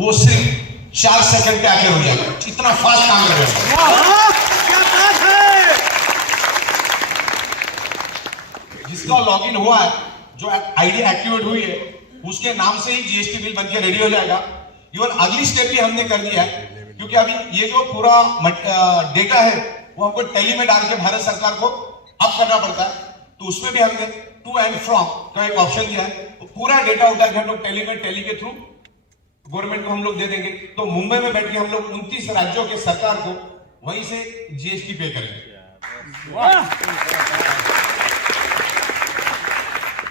वो सिर्फ 4 सेकंड पे आके हो जाएगा। इतना फास्ट काम कर रहे हैं। जिसका लॉगिन हुआ है, जो आईडी एक्टिवेट हुई है, उसके नाम से ही जीएसटी बिल बनकर रेडी हो जाएगा। इवन अगली स्टेप भी हमने कर दिया है, क्योंकि अभी ये जो पूरा डेटा है वो हमको टेली में डाल के भारत सरकार को अप करना पड़ता है। तो उसमें भी हमने टू एंड फ्रॉम का एक ऑप्शन दिया है। तो पूरा डेटा उठा के हम लोग टेली के थ्रू गवर्नमेंट को हम लोग दे देंगे। तो मुंबई में बैठ के हम लोग 29 राज्यों के सरकार को वहीं से जीएसटी पे करेंगे।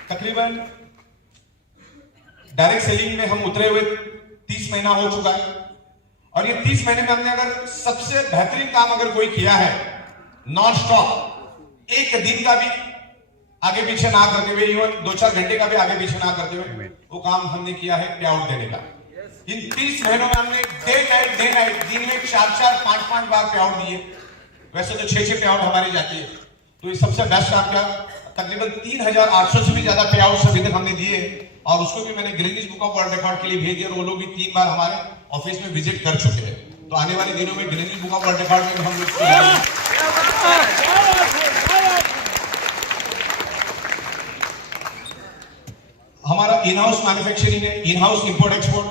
तकरीबन डायरेक्ट सेलिंग में हम उतरे हुए 30 महीना हो चुका है, और ये 30 महीने में हमने अगर सबसे बेहतरीन काम अगर कोई किया है, नॉन स्टॉप एक दिन का भी आगे पीछे ना करते हुए, इवन 2-4 घंटे का भी आगे पीछे ना करते हुए वो काम हमने किया है, पे आउट देने का। इन 30 महीनों में हमने डे नाइट दिन में 4-4, 5-5 बार पे आउट दिए। वैसे तो 6-6 पे आउट हमारी जाती है, तो ये सबसे बेस्ट काम किया। तकरीबन 3800 से भी ज्यादा पे आउट अभी तक हमने दिए, और उसको भी मैंने Guinness book of world record के लिए भेज दिया। वो लोग भी 3 बार हमारे ऑफिस में विजिट कर चुके हैं। तो आने वाले दिनों में Guinness book of world record में हम लोग हमारा इन हाउस मैन्युफैक्चरिंग है, in house import export,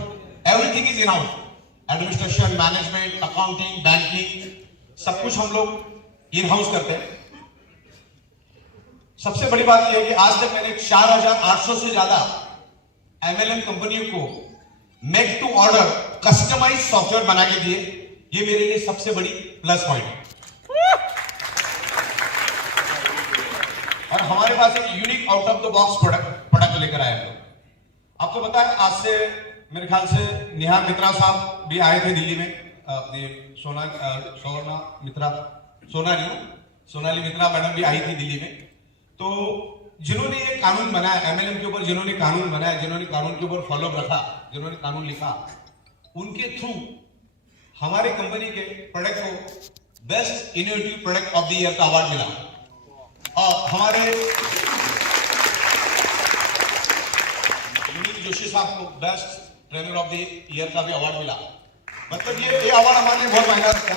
everything is in house. Administration, management, accounting, banking, सब कुछ हम लोग इन हाउस करते हैं। सबसे बड़ी बात यह है कि आज तक मैंने 4800 से ज्यादा एमएलएम कंपनियों को make to order customise software बना के दिए। ये मेरे लिए सबसे बड़ी प्लस पॉइंट है। और हमारे पास एक unique out of the box product लेकर आए हैं। आपको पता है, आज से मेरे ख्याल से निहार मित्रा साहब भी आए थे दिल्ली में। सोनाली मित्रा मैडम भी आई थी दिल्ली में। तो जिन्होंने ये कानून बनाया एमएलएम के ऊपर, जिन्होंने कानून बनाया, जिन्होंने कानून के ऊपर फॉलो रखा, जिन्होंने कानून लिखा, उनके थ्रू हमारे कंपनी के प्रोडक्ट को best innovative product of the year का अवार्ड मिला। और हमारे सुनील जोशी साहब को best trainer of the year का भी अवार्ड मिला। मतलब ये अवार्ड हमारे लिए बहुत महंगा था,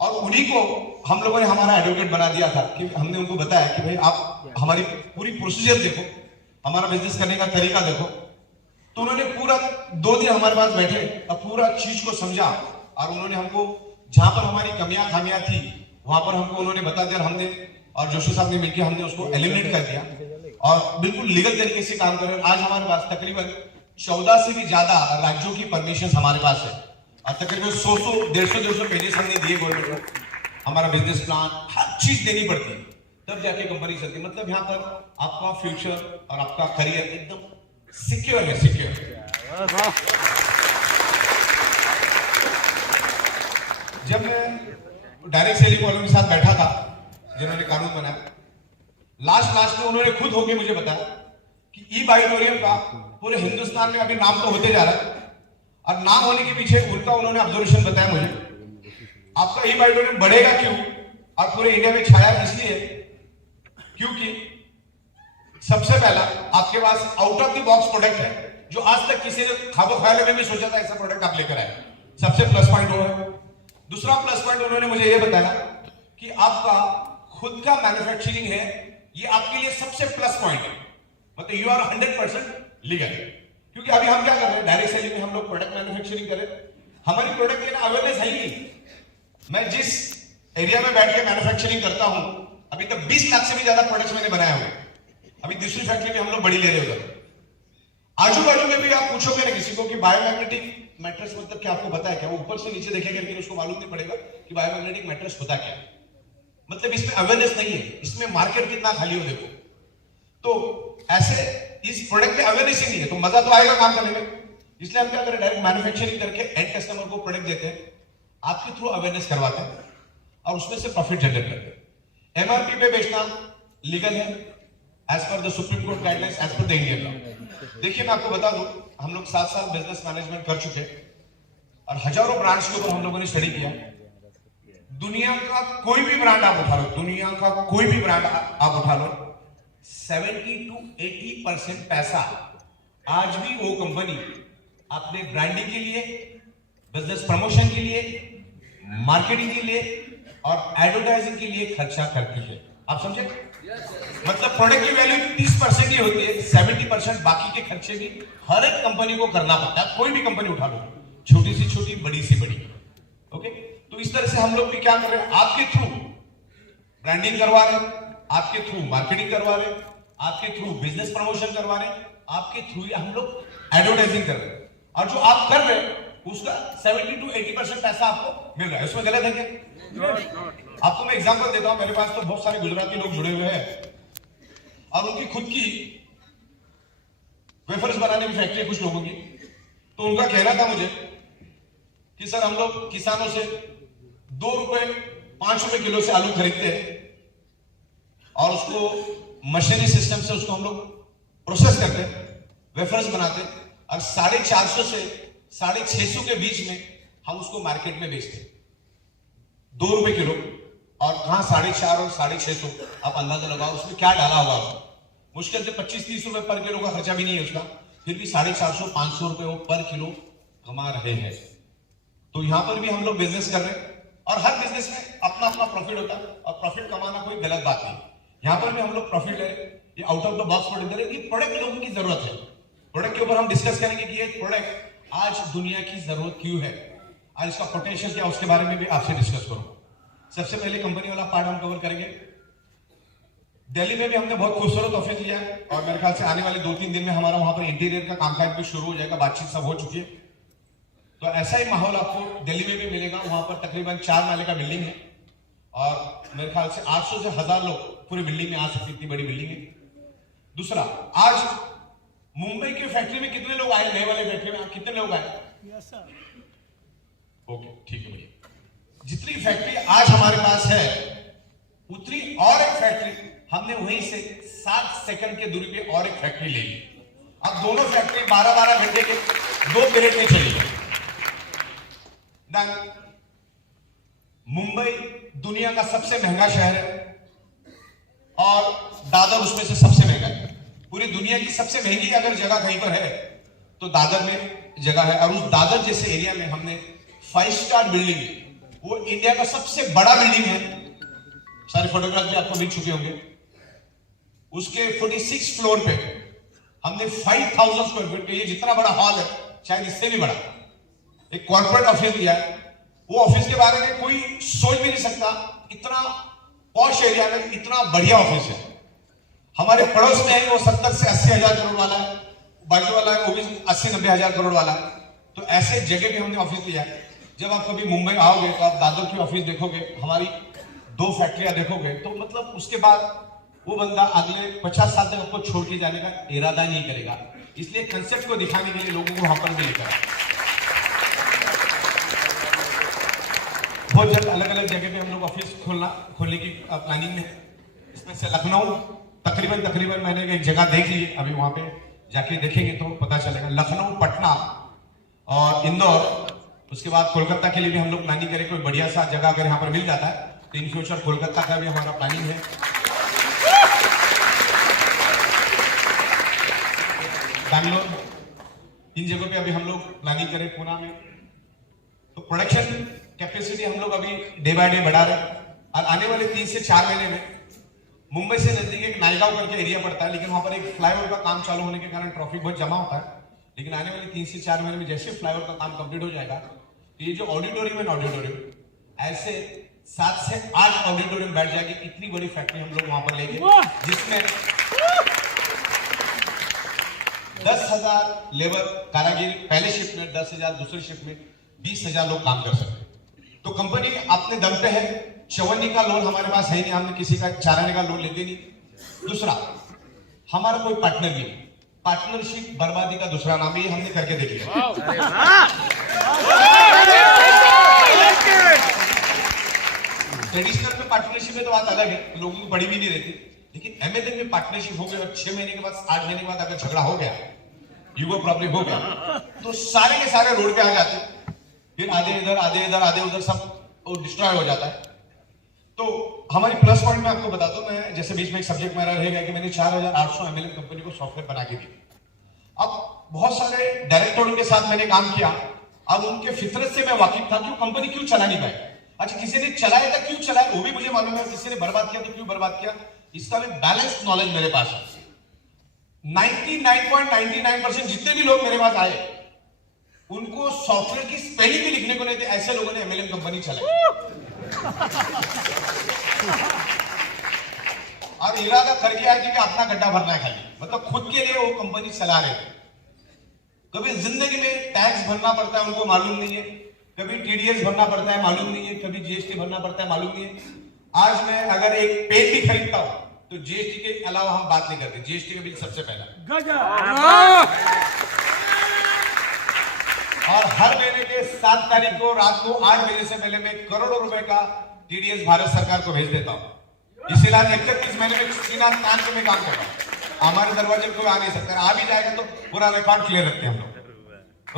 और उन्हीं को हम लोगों ने हमारा एडवोकेट बना दिया था। कि हमने उनको बताया कि भाई आप हमारी पूरी प्रोसीजर देखो, हमारा बिजनेस करने का तरीका देखो। तो उन्होंने पूरा 2 दिन हमारे पास बैठे और पूरा चीज को समझा, और उन्होंने हमको जहां पर हमारी कमियां खामियां थी वहां पर हमको उन्होंने बता दिया। हमने और जोशी साहब ने मिलकर हमने उसको एलिमिनेट कर दिया और बिल्कुल लीगल तरीके से काम कर रहे हैं। आज हमारे पास तकरीबन 14 से भी ज्यादा राज्यों की परमिशन हमारे पास है, और तकरीबन 100 150 पेजेस हमने दिए गवर्नमेंट को। हमारा बिजनेस प्लान, हर चीज देनी पड़ती है, तब जाके कंपनी चलती है। मतलब यहाँ पर आपका फ्यूचर और आपका करियर एकदम सिक्योर है, सिक्योर। जब मैं डायरेक्ट सेलिंग वालों के साथ बैठा था, जिन्होंने कानून बनाया, लास्ट में उन्होंने खुद होके मुझे बताया कि ई बाइटोरियम का पूरे हिंदुस्तान में अभी नाम तो होते जा रहा है, और नाम होने के पीछे उनका उन्होंने ऑब्जर्वेशन बताया मुझे। आपका ई बाइटोरियम बढ़ेगा क्यों और पूरे इंडिया में छाया इसलिए क्योंकि सबसे पहला आपके pass out of the box product है, जो आज तक किसी ने खाबो ख्याल में भी सोचा था ऐसा प्रोडक्ट आप लेकर आए। सबसे प्लस पॉइंट वो है। दूसरा प्लस पॉइंट उन्होंने मुझे ये बताया कि आपका खुद का मैन्युफैक्चरिंग है, ये आपके लिए सबसे प्लस पॉइंट है। मतलब यू आर 100% लीगल। क्योंकि अभी हम क्या कर रहे हैं, डायरेक्ट सेलिंग में हम लोग प्रोडक्ट मैन्युफैक्चरिंग करें, हमारी प्रोडक्ट के अवेयरनेस है ही नहीं। मैं जिस एरिया में बैठ के मैन्युफैक्चरिंग करता हूं, अभी तक 20 लाख से भी ज्यादा प्रोडक्ट्स मैंने बनाए हुए। अभी दूसरी फैक्ट्री में हम लोग बड़ी ले रहे हो। आजू बाजू में भी आप पूछोगे ना किसी को कि बायोमैग्नेटिक मैट्रेस मतलब क्या, आपको पता है क्या? वो ऊपर से नीचे देखेगा लेकिन उसको मालूम नहीं पड़ेगा कि बायोमैग्नेटिक मैट्रेस होता क्या। मतलब इसमें अवेयरनेस नहीं है, इसमें मार्केट कितना खाली हो देखो। तो ऐसे इस प्रोडक्ट में अवेयरनेस ही नहीं है, तो मजा तो आएगा काम करने में। इसलिए हम क्या करें, डायरेक्ट मैन्युफैक्चरिंग करके एंड कस्टमर को प्रोडक्ट देते हैं, आपके थ्रू अवेयरनेस करवाते हैं और उसमें से प्रॉफिट जनरेट करते हैं। एमआरपी पे बेचना लीगल है as per the supreme court guidelines, as per the Indian law. देखिए मैं आपको बता दूं, हम लोग 7 साल बिजनेस मैनेजमेंट कर चुके और हजारों ब्रांड्स के ऊपर हम लोगों ने स्टडी किया। दुनिया का कोई भी ब्रांड आप उठा लो, दुनिया का कोई भी ब्रांड आप उठा लो, 70 to 80% पैसा आज भी वो कंपनी आपने ब्रांडिंग के लिए, बिजनेस प्रमोशन के लिए, मार्केटिंग के लिए और एडवर्टाइजिंग के लिए खर्चा करती है। आप समझे? मतलब प्रोडक्ट की वैल्यू 30% ही होती है, 70% बाकी के खर्चे भी हर एक कंपनी को करना पड़ता है। कोई भी कंपनी उठा लो, छोटी सी छोटी, बड़ी सी बड़ी। ओके, तो इस तरह से हम लोग भी क्या कर रहे हैं, आपके थ्रू ब्रांडिंग करवा रहे हैं, आपके थ्रू मार्केटिंग करवा रहे हैं, आपके थ्रू बिजनेस प्रमोशन करवा रहे हैं, आपके थ्रू हम लोग एडवर्टाइजिंग कर रहे हैं। और जो आप कर रहे हैं उसका 70 to 80% पैसा आपको मिल रहा है। उसमें गलत है क्या? आपको मैं एग्जांपल देता हूं। मेरे पास तो बहुत सारे गुजराती लोग जुड़े हुए हैं और उनकी खुद की वेफर्स बनाने की फैक्ट्री है कुछ लोगों की। तो उनका कहना था मुझे कि सर हम लोग किसानों से 2 रुपए 5 रुपए किलो से आलू खरीदते हैं और उसको मशीनरी सिस्टम से उसको हम लोग प्रोसेस करते हैं, वेफर्स बनाते हैं और 450 से 650 के बीच में हम उसको मार्केट में बेचते हैं 2 रुपए किलो। और कहां 450 और 650, आप अंदाजा लगाओ उसमें क्या डाला होगा। मुश्किल से 25-30 रुपए पर किलो का खर्चा भी नहीं है उसका, फिर भी 450-500 रुपए वो पर किलो कमा रहे हैं। तो यहां पर भी हम लोग बिजनेस कर रहे हैं और हर बिजनेस में अपना अपना प्रॉफिट होता है और प्रॉफिट कमाना कोई गलत बात नहीं। यहां पर भी हम लोग प्रॉफिट ले रहे हैं, ये out of the box product दे रहे हैं। ये प्रोडक्ट लोगों की जरूरत है। प्रोडक्ट के ऊपर हम डिस्कस करेंगे कि ये प्रोडक्ट आज दुनिया की जरूरत क्यों है और इसका पोटेंशियल क्या, उसके बारे में भी आपसे डिस्कस करूंगा। सबसे पहले कंपनी वाला पार्ट हम कवर करेंगे। दिल्ली में भी हमने बहुत खूबसूरत ऑफिस लिया है और मेरे ख्याल से आने वाले 2-3 दिन में हमारा वहां पर इंटीरियर का कामकाज भी शुरू हो जाएगा, बातचीत सब हो चुकी है। तो ऐसा ही माहौल आपको दिल्ली में भी मिलेगा। वहां पर तकरीबन 4 माले का बिल्डिंग है और मेरे ख्याल से 800 से 1000 लोग पूरी बिल्डिंग में आ सकते, इतनी बड़ी बिल्डिंग है। दूसरा, आज मुंबई की फैक्ट्री में कितने लोग आए, नए वाले फैक्ट्री में कितने लोग आए? ओके, ठीक है भैया। जितनी फैक्ट्री आज हमारे पास है उतनी और एक फैक्ट्री हमने वहीं से 7 सेकंड के दूरी पे और एक फैक्ट्री ले ली। अब दोनों फैक्ट्री 12-12 घंटे के 2 पीरियड में चली है। मुंबई दुनिया का सबसे महंगा शहर है और दादर उसमें से सबसे महंगा है। पूरी दुनिया की सबसे महंगी अगर जगह कहीं पर है तो दादर में जगह है। और उस दादर जैसे एरिया में हमने 5 स्टार बिल्डिंग, वो इंडिया का सबसे बड़ा बिल्डिंग है, सारे फोटोग्राफ भी आपको मिल चुके होंगे। उसके 46 फ्लोर पे हमने 5000 स्क्वायर फीट पे, ये जितना बड़ा हॉल है शायद इससे भी बड़ा, एक कॉर्पोरेट ऑफिस दिया है। वो ऑफिस के बारे में कोई सोच भी नहीं सकता, इतना पॉश एरिया में इतना बढ़िया ऑफिस है। हमारे पड़ोस में है वो 70 से 80 हजार करोड़ वाला है, बाजू वाला है वो भी 80-90 हजार करोड़ वाला है। तो ऐसे जगह भी हमने ऑफिस लिया है। जब आप कभी मुंबई आओगे तो आप दादर की ऑफिस देखोगे, हमारी 2 फैक्ट्रियां देखोगे, तो मतलब उसके बाद वो बंदा अगले 50 साल तक आपको छोड़ के जाने का इरादा नहीं करेगा। इसलिए कंसेप्ट को दिखाने के लिए लोगों को वहां पर भी लेकर बहुत जल्द अलग अलग जगह पे हम लोग ऑफिस खोलने की प्लानिंग में है। इसमें से लखनऊ तकरीबन मैंने एक जगह देख ली, अभी वहां पे जाके देखेंगे तो पता चलेगा। लखनऊ, पटना और इंदौर, उसके बाद कोलकाता के लिए भी हम लोग प्लानिंग करें। कोई बढ़िया सा जगह अगर यहाँ पर मिल जाता है तो इन फ्यूचर कोलकाता का भी हमारा प्लानिंग है। बैंगलोर, इन जगहों पे अभी हम लोग प्लानिंग करें, पूना में। तो प्रोडक्शन कैपेसिटी हम लोग अभी डे बाय डे बढ़ा रहे हैं और आने वाले 3 से 4 महीने में मुंबई से नजदीक एक नायगांव करके एरिया पड़ता है, लेकिन वहां पर एक फ्लाईओवर का काम चालू होने के कारण ट्रैफिक बहुत जमा होता है। लेकिन आने वाले 3 से 4 महीने में जैसे फ्लाईओवर का काम कंप्लीट हो जाएगा तो ये जो ऑडिटोरियम ऐसे 7 से 8 ऑडिटोरियम बैठ जाएगी। इतनी बड़ी फैक्ट्री हम लोग वहां पर लेंगे जिसमें 10,000 लेबर कारागिर पहले शिफ्ट में, 10,000 दूसरे शिफ्ट में, 20,000 लोग काम कर सकते हैं। तो कंपनी अपने दम पे है। चवन्नी का लोन हमारे पास है नहीं, हमने किसी का चाराने का लोन लेते नहीं। दूसरा, हमारा कोई पार्टनर नहीं, पार्टनरशिप बर्बादी का दूसरा नाम, ये हमने करके देख लिया। ट्रेडिशनल में पार्टनरशिप में तो बात अलग है, लोगों की बड़ी भी नहीं रहती, लेकिन एमएलए में पार्टनरशिप हो गई और 6 महीने के बाद 8 महीने के बाद अगर झगड़ा हो गया, युवा प्रॉब्लम हो गया, तो सारे के सारे रोड पे आ जाते हैं। फिर आधे इधर आधे उधर सब डिस्ट्रॉय हो जाता है। तो हमारी प्लस पॉइंट में आपको बताता हूं, मैं जैसे बीच में एक सब्जेक्ट मेरा रहेगा कि मैंने 4800 एमएलएम कंपनी को सॉफ्टवेयर बना के दी। अब बहुत सारे डायरेक्टरों के साथ मैंने काम किया। अब उनके फितरत से मैं वाकिफ था कि वो कंपनी क्यों चला नहीं पाए। अच्छा, किसी ने चलाया था, क्यों चलाया वो भी मुझे मालूम है, किसी ने बर्बाद किया तो क्यों बर्बाद किया, इसका भी बैलेंस नॉलेज मेरे पास है। 99.99% जितने भी लोग मेरे पास आए उनको सॉफ्टवेयर की स्पेलिंग भी लिखने को नहीं थे, ऐसे लोगों ने एमएलएम कंपनी चलाई। और इरादा करके आए कि अपना गड्ढा भरना है खाली, मतलब खुद के लिए वो कंपनी चला रहे थे। कभी जिंदगी में टैक्स भरना पड़ता है उनको मालूम नहीं है, कभी टीडीएस भरना पड़ता है मालूम नहीं है, कभी जीएसटी भरना पड़ता है मालूम नहीं है। आज मैं अगर एक पेन भी खरीदता हूं तो जीएसटी के अलावा हम बात नहीं करते, जीएसटी का बिल सबसे पहला। और हर महीने के 7 तारीख को रात को 8 बजे से पहले मैं करोड़ों रुपए का टीडीएस भारत सरकार को भेज देता हूं। इसीलिए 31 महीने में सीना तान के मैं काम कर रहा हूं। हमारे दरवाजे कोई आ नहीं सकता, आ भी जाएगा तो पूरा रिकॉर्ड क्लियर रखते हैं हम लोग।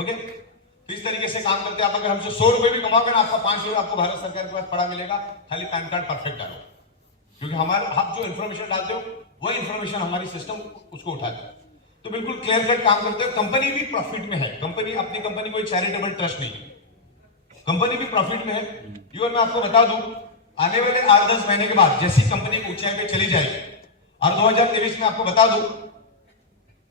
ओके, तो इस तरीके से काम करते हैं। आप अगर हमसे 100 रुपए भी कमाओगे ना, आपका 5 रुपए आपको भारत सरकार के पास पड़ा मिलेगा, खाली पैन कार्ड परफेक्ट डालो, क्योंकि हमारे आप जो इन्फॉर्मेशन डालते हो वो इन्फॉर्मेशन हमारी सिस्टम उसको उठाता है। तो बिल्कुल क्लियर कट काम करते हैं। कंपनी भी प्रॉफिट में है, कंपनी अपनी कंपनी कोई चैरिटेबल ट्रस्ट नहीं है, कंपनी भी प्रॉफिट में है। मैं आपको बता दूं, आने वाले 8-10 महीने के बाद जैसी कंपनी की ऊंचाई पे चली जाएगी, और 2023 में आपको बता दूं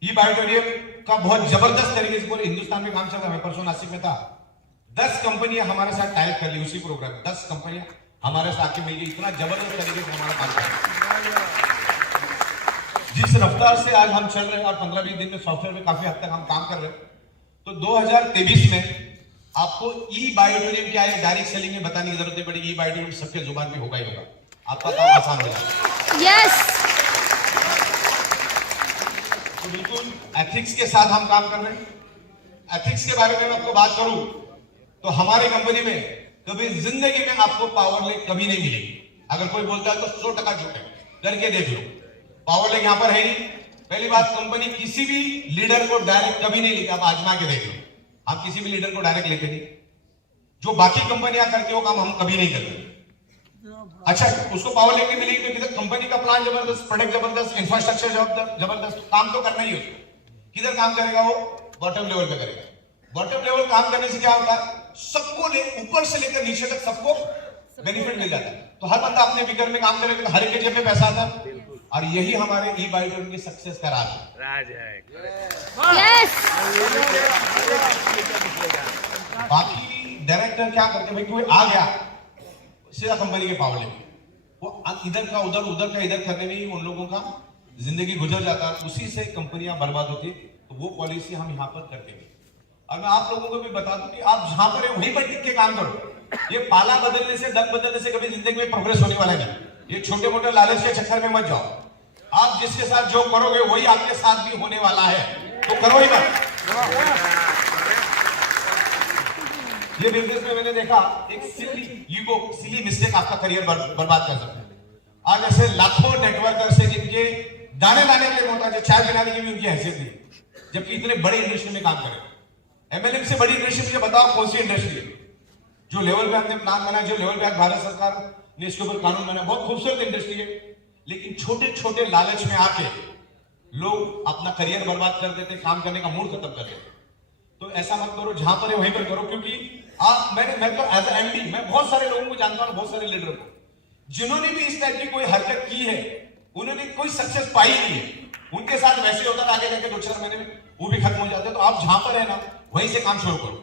ई बायोटोरियम का बहुत जबरदस्त तरीके से पूरे हिंदुस्तान में काम चल रहा है। परसों नासिक में था, 10 कंपनियां हमारे साथ टाइप कर ली उसी प्रोग्राम में, 10 कंपनियां हमारे साथ मिल गई। इतना जबरदस्त तरीके से हमारा काम चल रहा है। जिस रफ्तार से आज हम चल रहे हैं और 15-20 दिन में सॉफ्टवेयर में काफी हद तक हम काम कर रहे हैं, तो 2023 में आपको ई बायोटोरियम क्या है डायरेक्ट सेलिंग में बताने की जरूरत नहीं पड़ेगी। ई बायोटोरियम सबके जुबान पे होगा ही होगा, आपका काम आसान हो जाएगा। यस, तो बिल्कुल एथिक्स के साथ हम काम कर रहे हैं। एथिक्स के बारे में मैं आपको बात करूं तो हमारी कंपनी में कभी जिंदगी में आपको पावर ले कभी नहीं मिलेगी। अगर कोई बोलता है तो 100% झूठ है, करके देख लो। पावर लेक यहां पर है नहीं। पहली बात, कंपनी किसी भी लीडर को डायरेक्ट कभी नहीं लेती, आप आजमा के देख लो। आप किसी भी लीडर को डायरेक्ट लेते नहीं, जो बाकी कंपनियां करती हो काम हम कभी नहीं करते। अच्छा, उसको पावर लेके मिलेगी तो किधर कंपनी का प्लान जबरदस्त, प्रोडक्ट जबरदस्त, इंफ्रास्ट्रक्चर जबरदस्त, काम तो करना ही उसको। किधर काम करेगा वो? बॉटम लेवल पे करेगा। बॉटम लेवल काम करने से क्या होता है, सबको ऊपर से लेकर नीचे तक सबको बेनिफिट मिल जाता है। तो हर बंदा अपने फिगर में काम करेगा तो हर एक के जेब में पैसा आता है, और यही हमारे ई बायोटोरियम की सक्सेस का राज है। यस, बाकी डायरेक्टर क्या करते, भाई कोई आ गया सीधा कंपनी के पावर लेके, वो इधर का उधर, उधर का इधर करने में ही उन लोगों का जिंदगी गुजर जाता है, उसी से कंपनियां बर्बाद होती। तो वो पॉलिसी हम यहाँ पर करते हैं। और मैं आप लोगों को भी बता दूं कि आप जहां पर है वहीं पर टिक के काम करो। ये पाला बदलने से, दल बदलने से कभी जिंदगी में प्रोग्रेस होने वाला नहीं। ये छोटे मोटे लालच के चक्कर में मत जाओ। आप जिसके साथ जो करोगे वही आपके साथ भी होने वाला है, तो करो ही मत। ये बिजनेस में मैंने देखा एक सिली मिस्टेक आपका करियर बर्बाद कर सकता है। आज ऐसे लाखों नेटवर्कर से जिनके दाने लाने के लिए होता है, चाय बनाने की भी उनकी हैसियत नहीं, जबकि इतने बड़े इंडस्ट्री में काम करें। एमएलएम से बड़ी इंडस्ट्री मुझे बताओ कौन सी इंडस्ट्री है? जो लेवल पे हमने प्लान बनाया, जो लेवल पे भारत सरकार ने इसके ऊपर कानून बनाया, बहुत खूबसूरत इंडस्ट्री है, लेकिन छोटे छोटे लालच में आके लोग अपना करियर बर्बाद कर देते, काम करने का मूड खत्म कर देते। तो ऐसा मत करो, जहां पर है वहीं पर करो। क्योंकि मैं तो एज एमडी मैं बहुत सारे लोगों को जानता हूं, बहुत सारे लीडर को, जिन्होंने भी इस टाइप की कोई हरकत की है उन्होंने कोई सक्सेस पाई नहीं है। उनके साथ वैसे होता था, आगे जाके 2-4 महीने में वो भी खत्म हो जाते। तो आप जहां पर है ना वहीं से काम शुरू करो।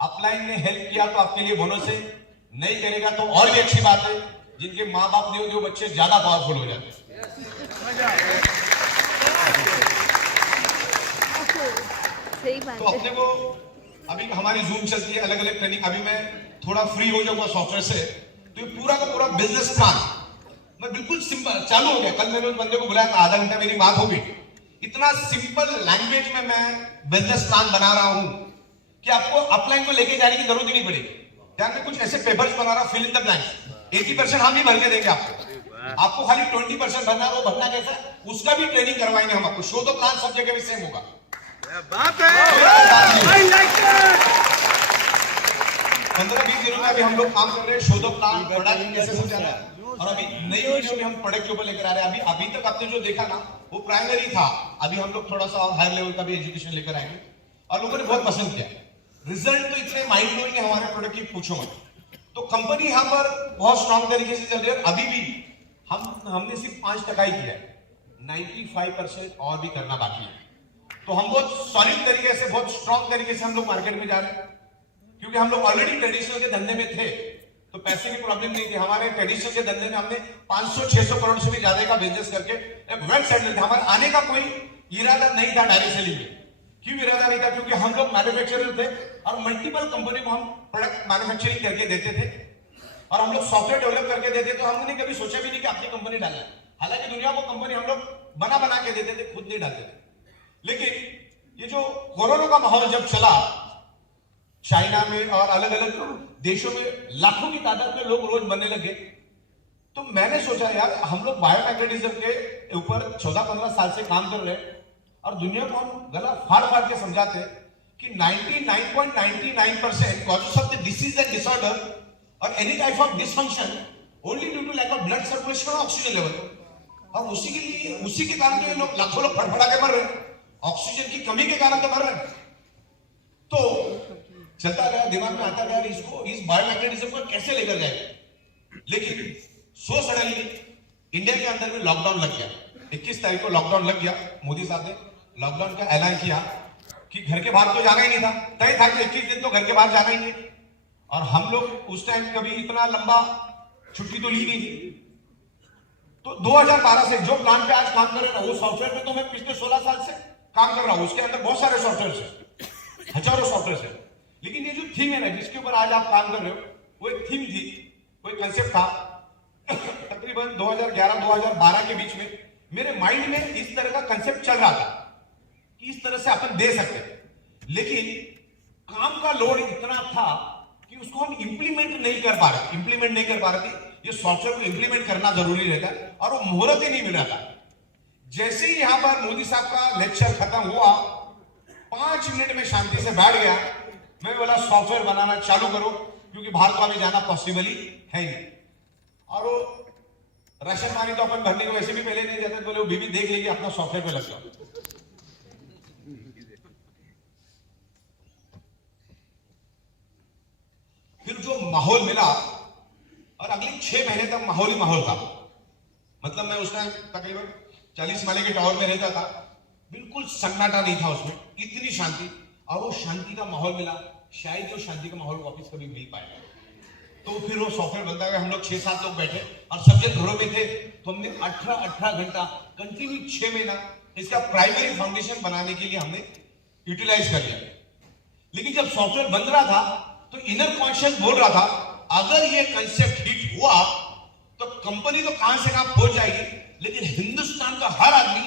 अपलाइन ने हेल्प किया तो आपके लिए बोनस है, नहीं करेगा तो और भी अच्छी बात है। जिनके माँ बाप नहीं होते वो बच्चे ज्यादा पावरफुल हो जाते हैं। सही बात तो अपने को अभी हमारी जूम चलती है, अलग अलग ट्रेनिंग। अभी मैं थोड़ा फ्री हो जाऊंगा सॉफ्टवेयर से, तो ये पूरा का पूरा बिजनेस प्लान मैं बिल्कुल सिंपल चालू हो गया। कल मैंने उस बंदे को बुलाया, आधा घंटा मेरी बात हो गई। इतना सिंपल लैंग्वेज में मैं बिजनेस प्लान बना रहा हूं कि आपको अपलाइन को लेके जाने की जरूरत ही नहीं पड़ेगी। ध्यान में कुछ ऐसे पेपर्स बना रहा, फिल इन द ब्लैंक्स। 80% हम ही भर के देंगे आपको खाली 20% भरना। वो भरना कैसा उसका भी ट्रेनिंग करवाएंगे हम आपको। शो द प्लान सब जगह भी सेम होगा। बात है 15-20 दिनों में अभी हम लोग काम कर रहे हैं। शो द प्लान, प्रोडक्ट कैसे समझाना है, और अभी नई वीडियो भी हम प्रोडक्ट के ऊपर लेकर आ रहे हैं। अभी तक आपने जो देखा ना वो प्राइमरी था, अभी हम लोग थोड़ा सा और हायर लेवल का भी एजुकेशन लेकर आएंगे। और लोगों ने बहुत पसंद किया। रिजल्ट तो इतने माइंड ब्लोइंग है हमारे प्रोडक्ट की, पूछो मत। तो कंपनी यहाँ पर बहुत स्ट्रांग तरीके से चल रही है। अभी भी हमने सिर्फ 5% ही किया है, 95% और भी करना बाकी है। तो हम बहुत सॉलिड तरीके से, बहुत स्ट्रांग तरीके से हम लोग मार्केट में जा रहे हैं, क्योंकि हम लोग ऑलरेडी ट्रेडिशनल के धंधे में थे, तो पैसे की प्रॉब्लम नहीं थी। हमारे ट्रेडिशनल के धंधे में हमने 500-600 करोड़ से भी ज्यादा का बिजनेस करके एक वेल सेटल्ड था। हमारे आने का कोई इरादा नहीं था डायरेक्ट सेलिंग में। क्यों इरादा नहीं था? क्योंकि हम लोग मैन्युफैक्चरर थे और मल्टीपल कंपनी को हम प्रोडक्ट मैन्युफैक्चरिंग करके देते थे और हम लोग सॉफ्टवेयर डेवलप करके देते। तो हमने कभी सोचा भी नहीं कि अपनी कंपनी डालना है। हालांकि दुनिया को कंपनी हम लोग बना के देते थे, खुद नहीं डालते थे। लेकिन ये जो कोरोना का माहौल जब चला, चाइना में और अलग अलग देशों में लाखों की तादाद में लोग रोज बनने लगे, तो मैंने सोचा यार हम लोग बायोमैग्नेटिज्म के ऊपर 14-15 साल से काम कर रहे हैं और दुनिया को हम गला फाड़ के समझाते हैं कि 99.99% causes of the disease and disorder or any type of dysfunction only due to lack of blood circulation और ऑक्सीजन लेवल। और उसी के कारण तो लोग लाखों लोग फड़फड़ा के मर रहे हैं, ऑक्सीजन की कमी के कारण तो मर रहे हैं। तो चलता गया, दिमाग में आता गया इसको, इस बायोमैग्नेटिज्म को कैसे लेकर जाए। लेकिन सो सडनली इंडिया के अंदर में लॉकडाउन लग गया। 21 तारीख को लॉकडाउन लग गया। मोदी साहब ने लॉकडाउन का ऐलान किया कि घर के बाहर तो जाना ही नहीं था, तय था कि 21 दिन तो घर के बाहर जाना ही नहीं। और हम लोग उस टाइम कभी इतना लंबा छुट्टी तो ली नहीं थी। तो 2012 से जो प्लान पे आज काम कर रहे हैं, वो सॉफ्टवेयर पे तो मैं पिछले 16 साल से काम कर रहा हूं। उसके अंदर बहुत सारे सॉफ्टवेयर है, हजारों सॉफ्टवेयर है। लेकिन ये जो थीम है ना, जिसके ऊपर आज आप काम कर रहे हो, वो एक थीम थी, वो एक कंसेप्ट था। तकरीबन 2011-2012 के बीच में मेरे माइंड में इस तरह का कंसेप्ट चल रहा था कि इस तरह से अपन दे सकते हैं। लेकिन काम का लोड इतना था कि उसको हम इंप्लीमेंट नहीं कर पा रहे थे। ये सॉफ्टवेयर को इंप्लीमेंट करना जरूरी रहता है और वो मुहूर्त ही नहीं मिला था। जैसे ही यहां पर मोदी साहब का लेक्चर खत्म हुआ, 5 मिनट में शांति से बैठ गया। मैं बोला सॉफ्टवेयर बनाना चालू करो, क्योंकि बाहर को अभी जाना पॉसिबल ही है नहीं। और वो राशन पानी तो अपन भरने को वैसे भी पहले नहीं जाते, बोले वो बीवी देख लेगी, अपना सॉफ्टवेयर पे लग जाओ। फिर जो माहौल मिला, और अगले 6 महीने तक माहौल ही माहौल था। मतलब मैं उस टाइम तकरीबन 40 माले के टावर में रहता था, बिल्कुल सन्नाटा नहीं था उसमें, इतनी शांति। और वो शांति का माहौल मिला, शायद जो शांति का माहौल वापस कभी मिल पाएगा। तो फिर वो सॉफ्टवेयर बनता गया। हम लोग 6-7 लोग बैठे और सब जन घरों में थे, तो हमने 18 घंटा कंटिन्यू 6 महीना इसका प्राइमरी फाउंडेशन बनाने के लिए हमने यूटिलाइज कर लिया। लेकिन जब सॉफ्टवेयर बन रहा था तो इनर कॉन्शियस बोल रहा था, अगर ये कंसेप्ट हिट हुआ तो कंपनी तो कहां से कहां पहुंच जाएगी, लेकिन हिंदुस्तान का हर आदमी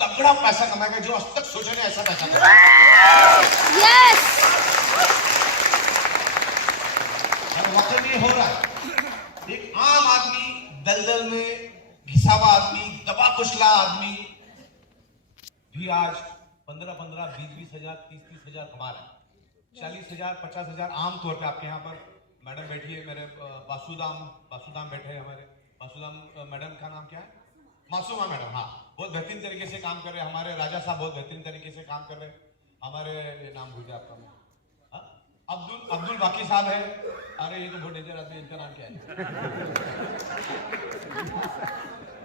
तगड़ा पैसा कमाएगा, जो आज तक सोचा नहीं ऐसा पैसा कमाएगा। यस, वाकई में हो रहा है। एक आम आदमी, दलदल में घिसा हुआ आदमी, दबा कुचला आदमी भी आज 15-15, 20-20 हजार, 30-30 हजार कमा रहा है। 40 हजार, 50 हजार आमतौर पे। आपके यहाँ पर मैडम बैठी है, मेरे बासुदाम बैठे हैं हमारे। बासुदाम मैडम का नाम क्या है? मासूमा मैडम। हाँ, बहुत बेहतरीन तरीके से काम कर रहे हैं। हमारे राजा साहब बहुत बेहतरीन तरीके से काम कर रहे हैं। हमारे नाम भूल गया आपका, अब्दुल बाकी साहब है। अरे ये तो बहुत डेंजर आदमी, इनका नाम क्या है?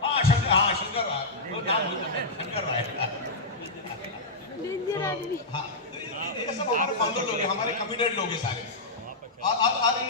हाँ, शंकर राय, वो नाम भूल गया, शंकर राय। हाँ, ये सब हमारे फाउंडर लोग हैं, हमारे कमिटेड लोग हैं सारे।